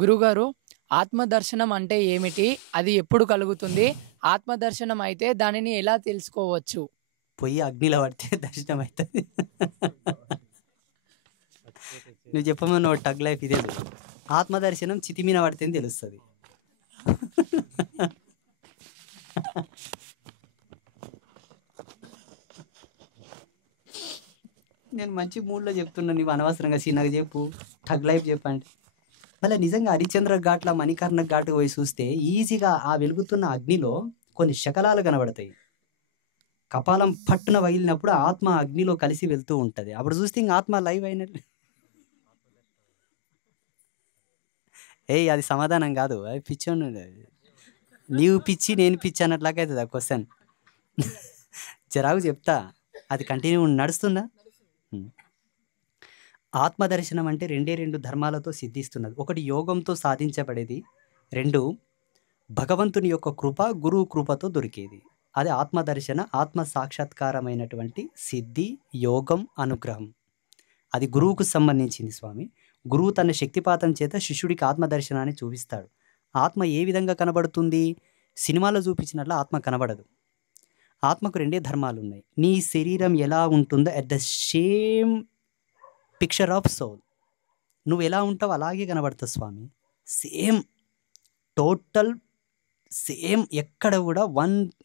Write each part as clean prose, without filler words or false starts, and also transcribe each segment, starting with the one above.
గురుగారు, ఆత్మదర్శనం అంటే ఏమిటి? అది ఎప్పుడు కలుగుతుంది? ఆత్మదర్శనం అయితే దానిని ఎలా తెలుసుకోవచ్చు? పొయ్యి అగ్నిలో పడితే దర్శనం అవుతుంది. నువ్వు చెప్పమన్న టగ్ లైఫ్ ఇదే చూడు. ఆత్మదర్శనం చితిమీన పడితే తెలుస్తుంది. నేను మంచి మూడ్లో చెప్తున్నా, నీవు అనవసరంగా చిన్నగా చెప్పు, టగ్ లైఫ్ చెప్పండి. మళ్ళీ నిజంగా హరిశ్చంద్ర ఘాట్ల మణికర్ణ ఘాట్ పోయి చూస్తే ఈజీగా ఆ వెలుగుతున్న అగ్నిలో కొన్ని శకలాలు కనబడతాయి. కపాలం పట్టున వగిలినప్పుడు ఆత్మ అగ్నిలో కలిసి వెళ్తూ ఉంటుంది. అప్పుడు చూస్తే ఇంక ఆత్మ లైవ్ అయినట్టు. అది సమాధానం కాదు, అది పిచ్చి. నీవు పిచ్చి నేను పిచ్చి అన్నట్లాగా అవుతుంది ఆ క్వశ్చన్. జరాగు చెప్తా, అది కంటిన్యూ నడుస్తుందా? ఆత్మదర్శనం అంటే రెండు ధర్మాలతో సిద్ధిస్తున్నది. ఒకటి యోగంతో సాధించబడేది, రెండు భగవంతుని యొక్క కృప, గురువు కృపతో దొరికేది. అది ఆత్మదర్శన, ఆత్మ సాక్షాత్కారమైనటువంటి సిద్ధి, యోగం, అనుగ్రహం. అది గురువుకు సంబంధించింది స్వామి. గురువు తన శక్తిపాతం చేత శిష్యుడికి ఆత్మదర్శనాన్ని చూపిస్తాడు. ఆత్మ ఏ విధంగా కనబడుతుంది? సినిమాలో చూపించినట్లు ఆత్మ కనబడదు. ఆత్మకు రెండే ధర్మాలు ఉన్నాయి. నీ శరీరం ఎలా ఉంటుందో at the same picture of soul, నువ్వు ఎలా ఉంటావు అలాగే కనబడుతుంది స్వామి. సేమ్, టోటల్ సేమ్, ఎక్కడ కూడా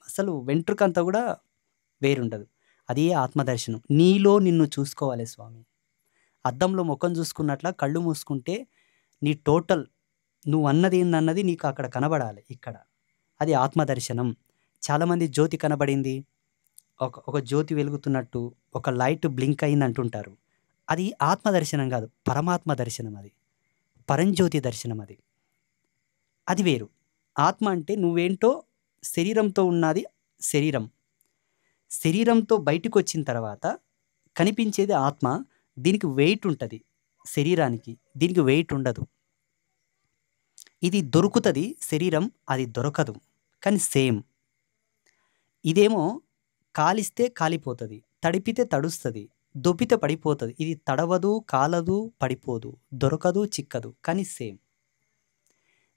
అసలు వెంట్రుకంతా కూడా వేరుండదు. అదే ఆత్మదర్శనం. నీలో నిన్ను చూసుకోవాలి స్వామి. అద్దంలో ముఖం చూసుకున్నట్ల కళ్ళు మూసుకుంటే నీ టోటల్ నువ్వు అన్నది ఏందన్నది నీకు అక్కడ కనబడాలి. ఇక్కడ అది ఆత్మదర్శనం. చాలామంది జ్యోతి కనబడింది, ఒక జ్యోతి వెలుగుతున్నట్టు, ఒక లైట్ బ్లింక్ అయింది అంటుంటారు. అది ఆత్మదర్శనం కాదు, పరమాత్మ దర్శనం. అది పరంజ్యోతి దర్శనం. అది వేరు. ఆత్మ అంటే నువ్వేంటో శరీరంతో ఉన్నది శరీరం. శరీరంతో బయటకు వచ్చిన తర్వాత కనిపించేది ఆత్మ. దీనికి వెయిట్ ఉంటుంది శరీరానికి, దీనికి వెయిట్ ఉండదు. ఇది దొరుకుతుంది శరీరం, అది దొరకదు. కానీ సేమ్. ఇదేమో కాలిస్తే కాలిపోతుంది, తడిపితే తడుస్తుంది, దొబ్బితే పడిపోతుంది. ఇది తడవదు, కాలదు, పడిపోదు, దొరకదు, చిక్కదు, కానీ సేమ్.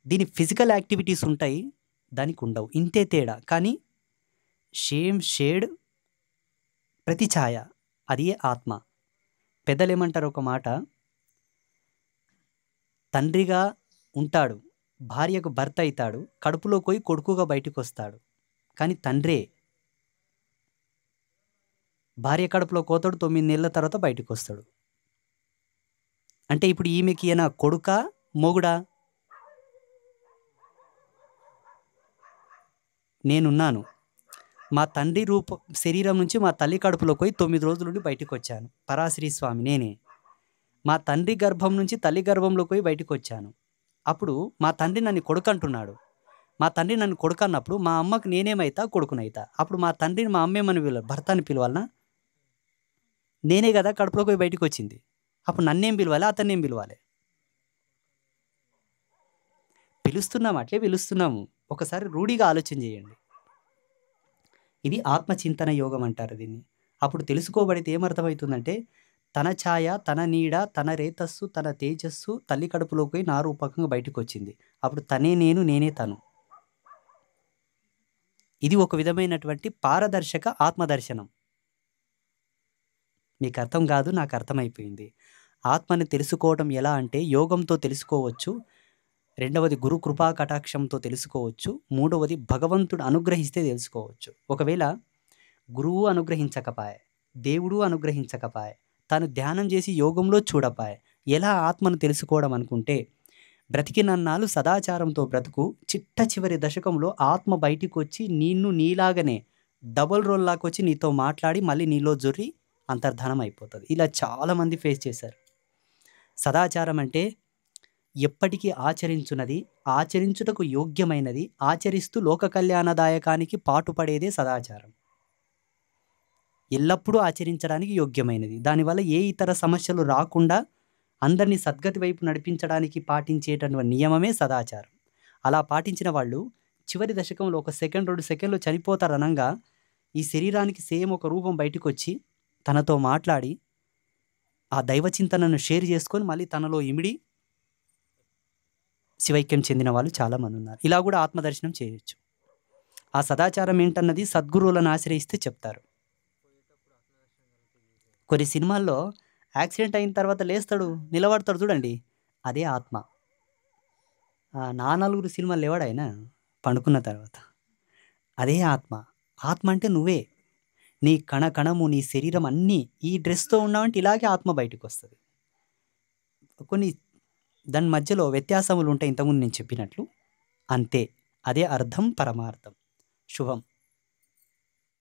దీని ఫిజికల్ యాక్టివిటీస్ ఉంటాయి, దానికి ఉండవు. ఇంతే తేడా. కానీ సేమ్ షేడ్, ప్రతి ఛాయ, అది ఆత్మ. పెద్దలు ఏమంటారు ఒక మాట, తండ్రిగా ఉంటాడు, భార్యకు భర్త అవుతాడు, కడుపులో పోయి కొడుకుగా బయటకు వస్తాడు. కానీ తండ్రే భార్య కడుపులో కోతాడు, 9 నెలల తర్వాత బయటకు వస్తాడు. అంటే ఇప్పుడు ఈమెకి ఈయన కొడుకా మొగుడా? నేనున్నాను, మా తండ్రి శరీరం నుంచి మా తల్లి కడుపులో పోయి 9 రోజుల నుండి బయటకు వచ్చాను. పరాశ్రీ స్వామి నేనే. మా తండ్రి గర్భం నుంచి తల్లి గర్భంలో పోయి బయటకు వచ్చాను. అప్పుడు మా తండ్రి నన్ను కొడుకు అంటున్నాడు. మా తండ్రి నన్ను కొడుకు అన్నప్పుడు మా అమ్మకు నేనేమైతా, కొడుకునైతా. అప్పుడు మా తండ్రిని మా అమ్మేమని భర్త అని పిలవాలనా? నేనే కదా కడుపులోకి పోయి బయటకు వచ్చింది. అప్పుడు నన్నేం పిలవాలి, అతన్నేం పిలవాలి? పిలుస్తున్నాము, అట్లే పిలుస్తున్నాము. ఒకసారి రూఢిగా ఆలోచన చేయండి. ఇది ఆత్మచింతన యోగం అంటారు దీన్ని. అప్పుడు తెలుసుకోబడితే ఏమర్థమవుతుందంటే, తన ఛాయ, తన నీడ, తన రేతస్సు, తన తేజస్సు తల్లి కడుపులోకి నా రూపకంగా బయటకు వచ్చింది. అప్పుడు తనే నేను, నేనే తను. ఇది ఒక విధమైనటువంటి పారదర్శక ఆత్మదర్శనం. మీకు అర్థం కాదు, నాకు అర్థమైపోయింది. ఆత్మని తెలుసుకోవడం ఎలా అంటే యోగంతో తెలుసుకోవచ్చు, రెండవది గురు కృపా కటాక్షంతో తెలుసుకోవచ్చు, మూడవది భగవంతుడు అనుగ్రహిస్తే తెలుసుకోవచ్చు. ఒకవేళ గురువు అనుగ్రహించకపాయే, దేవుడు అనుగ్రహించకపాయే, తాను ధ్యానం చేసి యోగంలో చూడపాయే, ఎలా ఆత్మను తెలుసుకోవడం అనుకుంటే, బ్రతికినన్నాళ్ళు సదాచారంతో బ్రతుకు, చిట్ట చివరి దశకంలో ఆత్మ బయటికి వచ్చి నిన్ను నీలాగనే డబుల్ రోల్ లాకొచ్చి నీతో మాట్లాడి మళ్ళీ నీలో జొర్రి అంతర్ధానం అయిపోతుంది. ఇలా చాలామంది ఫేస్ చేశారు. సదాచారం అంటే ఎప్పటికీ ఆచరించున్నది, ఆచరించుటకు యోగ్యమైనది, ఆచరిస్తూ లోక కళ్యాణదాయకానికి పాటుపడేదే సదాచారం. ఎల్లప్పుడూ ఆచరించడానికి యోగ్యమైనది, దానివల్ల ఏ ఇతర సమస్యలు రాకుండా అందరినీ సద్గతి వైపు నడిపించడానికి పాటించేటటువంటి నియమమే సదాచారం. అలా పాటించిన వాళ్ళు చివరి దశకంలో 1 సెకండ్ 2 సెకండ్లు చనిపోతారనంగా ఈ శరీరానికి సేమ్ ఒక రూపం బయటకు వచ్చి తనతో మాట్లాడి ఆ దైవచింతనను షేర్ చేసుకొని మళ్ళీ తనలో ఇమిడి శివైక్యం చెందిన వాళ్ళు చాలామంది ఉన్నారు. ఇలా కూడా ఆత్మదర్శనం చేయొచ్చు. ఆ సదాచారం ఏంటన్నది సద్గురువులను ఆశ్రయిస్తే చెప్తారు. కొన్ని సినిమాల్లో యాక్సిడెంట్ అయిన తర్వాత లేస్తాడు, నిలబడతాడు చూడండి. అదే ఆత్మ. నా నలుగురు సినిమాలు లేవాడాయన పండుకున్న తర్వాత. అదే ఆత్మ. ఆత్మ అంటే నువ్వే. నీ కణ కణము, నీ శరీరం అన్నీ ఈ డ్రెస్‌తో ఉన్నావంటే ఇలాగే ఆత్మ బయటకొస్తది. కొన్ని దాని మధ్యలో వ్యత్యాసములుంటాయి ఇంతకుముందు నేను చెప్పినట్లు. అంతే. అదే అర్థం, పరమార్థం. శుభం.